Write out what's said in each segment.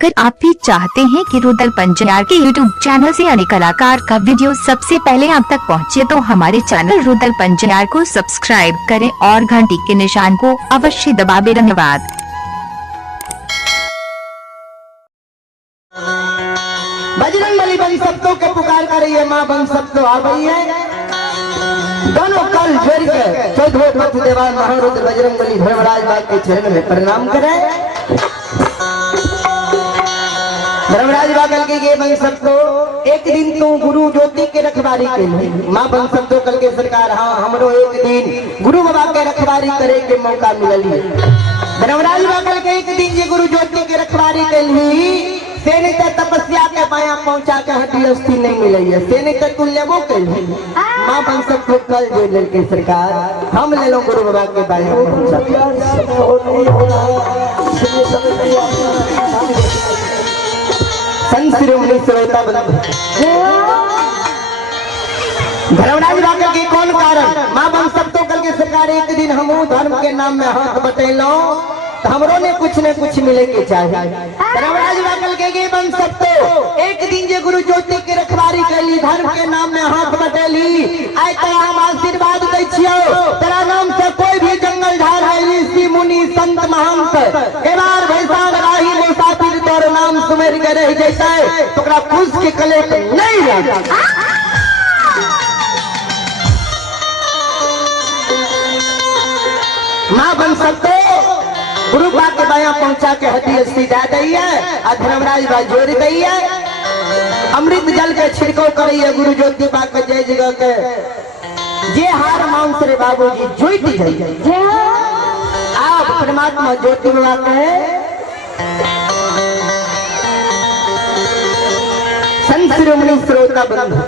अगर आप भी चाहते हैं कि रुदल पंचार के यूट्यूब चैनल से अन्य कलाकार का वीडियो सबसे पहले आप तक पहुंचे, तो हमारे चैनल रुदल पंचार को सब्सक्राइब करें और घंटी के निशान को अवश्य दबाएं। धन्यवाद। बजरंगबली बन सबको के पुकार कर रही है, माँ बन सबको आ गई है। दोनों कल जोड़ के चौधरी देवान महारुद्र बजरंगबली धर्मराज बाग के चरण में प्रणाम करें। धर्मराज बागल के ये बन सबको एक दिन तू गुरु ज्योति के रखवारी के माँ बन सबको कल के सरकार, हाँ हमरो एक दिन गुरु बाबा के रखवारी करे के मौका मिलली। धर्मराज बागल के एक दिन ये गुरु ज्योति के रखवारी के लिए से नहीं तो तपस्या के पाया पहुंचा के हड्डी नहीं मिली है, से नहीं तो तू लेबो के माँ बन सबको कल जो लड़के सरकार हम ले लो गुरु बाबा के बारे धर्मराज बागल के कौन कारण माँ बन सबको कल के सरकार एक दिन हम धर्म के नाम में हाथ बटेलो तो हमरो ने कुछ न कुछ मिले के चाहिए। धर्मराज बागल के बन सबको एक दिन जे गुरु ज्योति के रखवारी कैली, धर्म के नाम में हाथ बटेली, आइ तो हम आशीर्वाद दै छियो तेरा नाम से कोई भी जंगल झाड़ है ऋषि मुनि संत महंत एबार भैसान राही मुसाफिर तोर नाम सुमेर के रह जैसे तोकरा खुश के कले नहीं रहता। माँ बन सबको गुरु बाग के बाया पहुंचा के हड्डी जा दी है, धर्मराज बा जोड़ दी है, अमृत जल के छिड़काव करी है गुरु ज्योति बाग के जय जगह के जे हार मांस रे बाबूजी ज्योति जाइए आप परमात्मा ज्योति बाबा के संत शिरोमणि श्रोता बंधु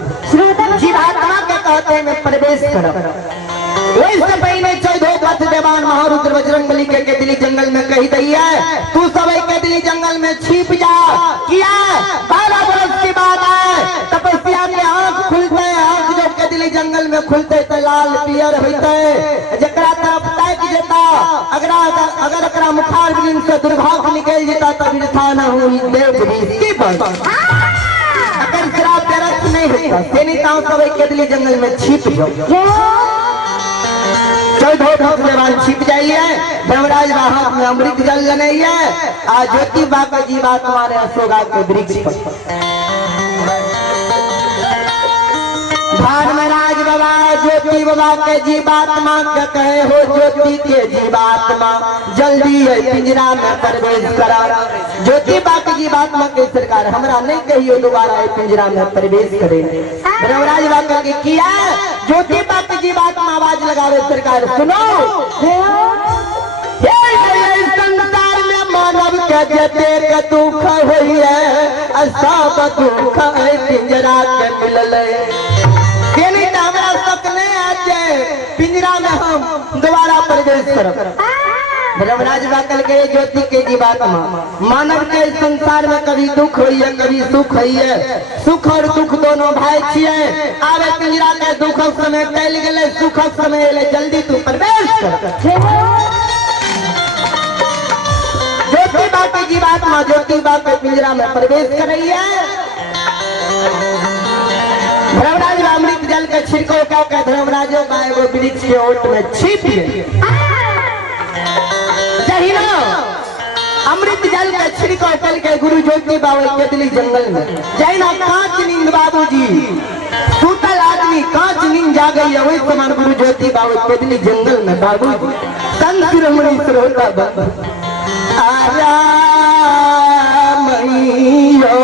जीवात्मा के कहते में प्रवेश करो। वैसे पहले चौधरी देवान महारुद्र बजरंगबली के दिल्ली जंगल में कही दी है, तू सब के दिल्ली जंगल में छिप जा। किया 12 वर्ष की बात है, तपस्या के आंख खुलते, आंख जब के दिल्ली जंगल में खुलते तो लाल पियर होते, जकरा तरफ ताक जेता अगर अकरा मुखार बिन से दुर्भाग्य निकल जेता तो वृथा न हुई देव की बात। अगर शराब के रस नहीं होता सेनी ताऊ सब के दिल्ली जंगल में छिप जाओ। चौधरी देवान छिप जाइए, धर्मराज हाथ में अमृत जल लनइए, आज ज्योति बाबा जीवात्मा ने अशोका के वृक्ष पर धर्मराज बाबा ज्योति बाबा के जीवात्मा के कहे हो, ज्योति के जीवात्मा जल्दी पिंजरा में प्रवेश करा। ज्योति बाबा जीवात्मा के सरकार हमरा नहीं कहियो दोबारा पिंजरा में प्रवेश करे। धर्मराज बाबा के किया ज्योति बाबा जीवात्मा आवाज लगावे सरकार सुनो, संसार में मानव के जते के दुख होई है सब दुख पिंजरा के मिलले, पिंजरा में हम दोबारा प्रवेश करब। धर्मराज बागल के ज्योति के जीवात्मा मानव के संसार में कभी दुख होई है कभी सुख होई है, सुख और दुख दोनों भाई छिए। आवे पिंजरा के दुख समय टल गेले, सुख समय ले, जल्दी तू प्रवेश कर। ज्योति बाग जीवात्मा ज्योति बाग के पिंजरा में प्रवेश कर रही है। धर्मराज अमृत जल के छिड़काव क्या क्या धर्मराजों का वो वृक्ष के ओट में छिप गए। अमृत जल का छिड़काव कल के गुरु ज्योति बाबा के दिल्ली जंगल में जैना कांच नींद बाबूजी सूतल आदमी कांच नींद जा गई है, वही समान गुरु ज्योति बाबा के दिल्ली जंगल में बाबूजी संत शिरोमणि श्रोता बंधु आया मैयो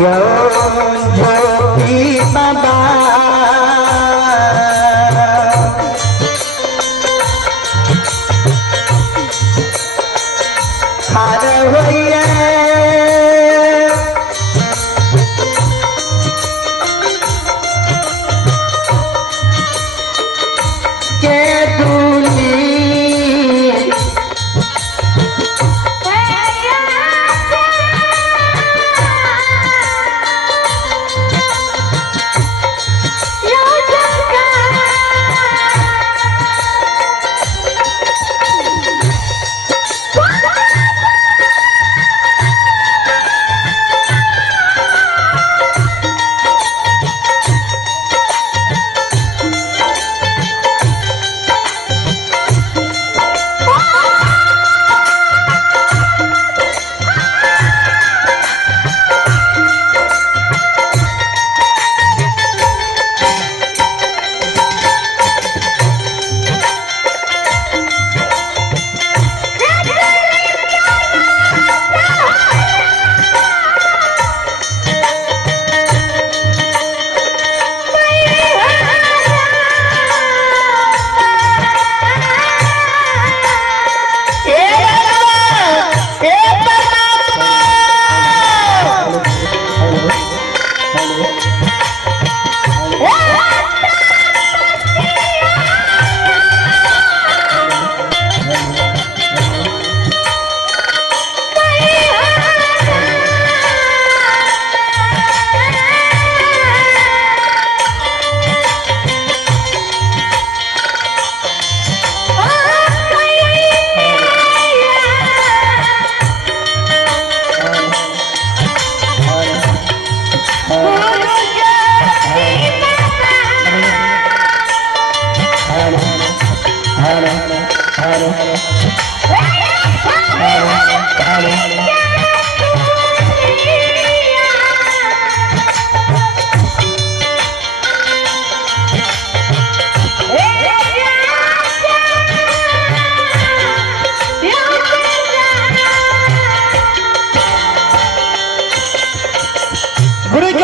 यो ज्योति बाबा हार होइए के दूली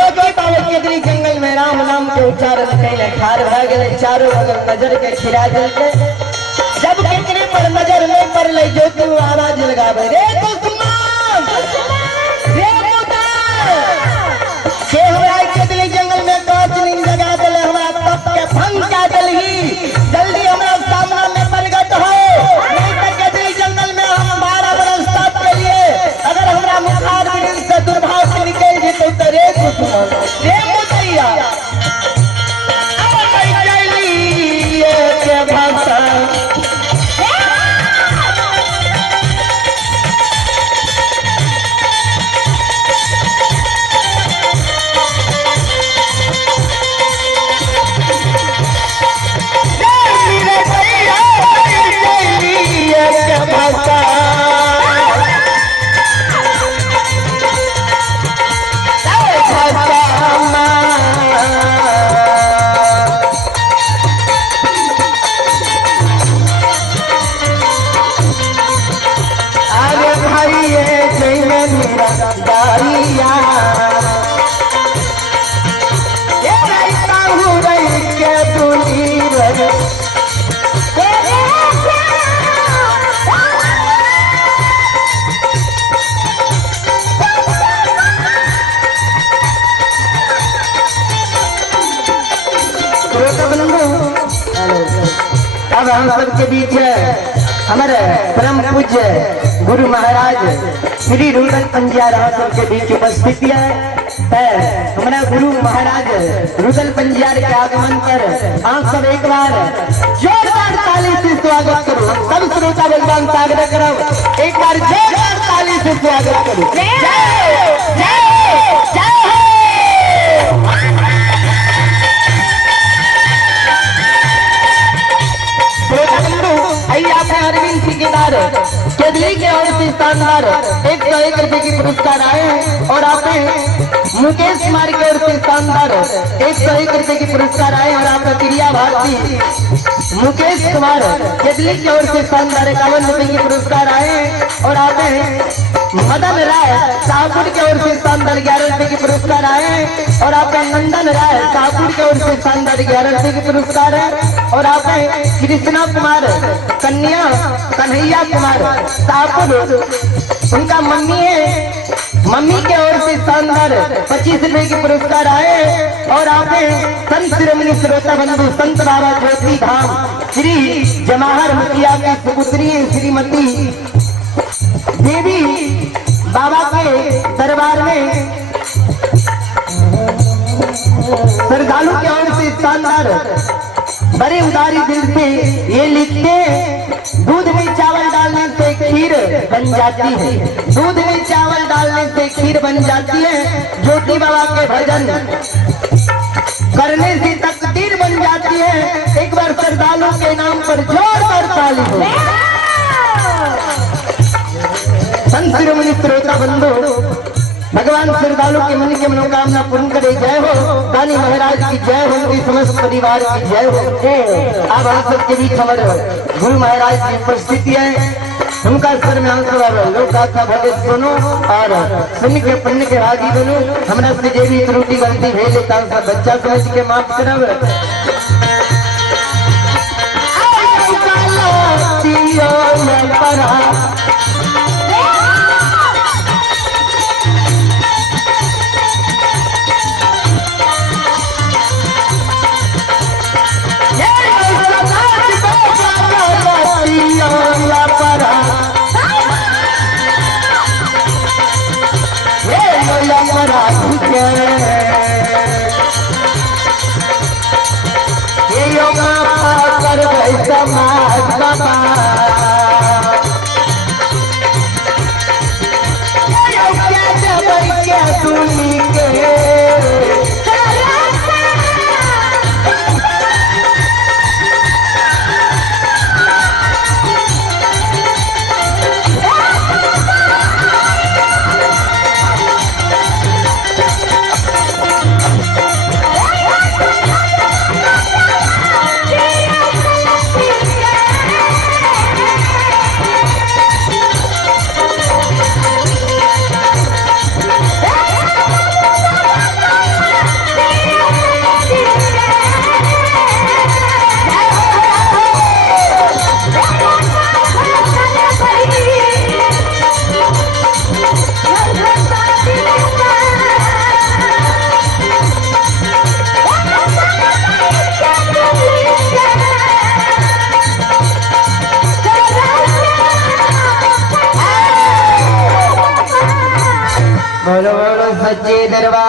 जंगल में राम नाम के उच्चारण कैले ठार भ गेले चारों बगल नजर के खिरा देलके जब कितने पर नजर में पर ले जो तू आवाज लगावे रे दुश्मन रे मुदा के हमरा के दिल जंगल में कांच नींद लगा देले हमरा तप के भंग का देलही जल्दी हमरा सामना में प्रगट हो नहीं तो के दिल जंगल में हम 12 बरस तप के लिए अगर हमरा मुखार बिन से दुर्भाग्य निकल जेते तो रे दुश्मन रे मुदैया अब हम सबके बीच हमारे परम पूज्य गुरु महाराज श्री रुदल पंजियार सबके बीच उपस्थित है। हमारा गुरु महाराज रुदल पंजियार के आगमन पर आप सब एक बार जोरदार ताली से स्वागत करो। सब श्रोता भगवान स्वागत करो, एक बार जोरदार ताली से स्वागत करो। जय जय जय अरविंद ठेकेदार केदली के ओर से शानदार 101 रुपए की पुरस्कार आए हैं और आपने मुकेश कुमार की ओर से शानदार 101 रुपए की पुरस्कार आए और आपका प्रिया भारती मुकेश कुमार केदली की ओर से शानदार 51 रुपए की पुरस्कार आए हैं और आपने मदन राय साहब शाहपुर की ओर से शानदार 11 रुपए के पुरस्कार आए हैं। और आपका नंदन राय शाहपुर की ओर से शानदार 11 रुपए के पुरस्कार है। और आपके कृष्णा कुमार कन्या कन्हैया कुमार शाहपुर, उनका मम्मी है, मम्मी के ओर से शानदार 25 रुपए के पुरस्कार आए। और आपने संत शिरोमणि श्रोता बंधु संत बाबा ज्योति धाम श्री जवाहर मुखिया की सुपुत्री श्रीमती देवी बाबा के दरबार में श्रद्धालु की ओर से शानदार बड़े उदारी दिल से ये लिखते, दूध में चावल डालने से खीर बन जाती है, दूध में चावल डालने से खीर बन जाती है। ज्योति बाबा के भजन करने से तकदीर बन जाती है। एक बार श्रद्धालु के नाम पर जोरदार ताली हो। संत शिरोमणि श्रोता बंधु भगवान श्रद्धालु के मन की मनोकामना पूर्ण करे। जय हो दानी महाराज की जय हो, उनके समस्त परिवार की जय हो। अब हम सबके बीच हमारे गुरु महाराज की उपस्थिति है, उनका स्वर में लोग गाथा भले सुनो और सुन के पुण्य के भागी बनो। हमरा से जे भी त्रुटि गलती भेल लेता सब बच्चा समझ के माफ करब। बोलो बोलो सच्चे दरबार।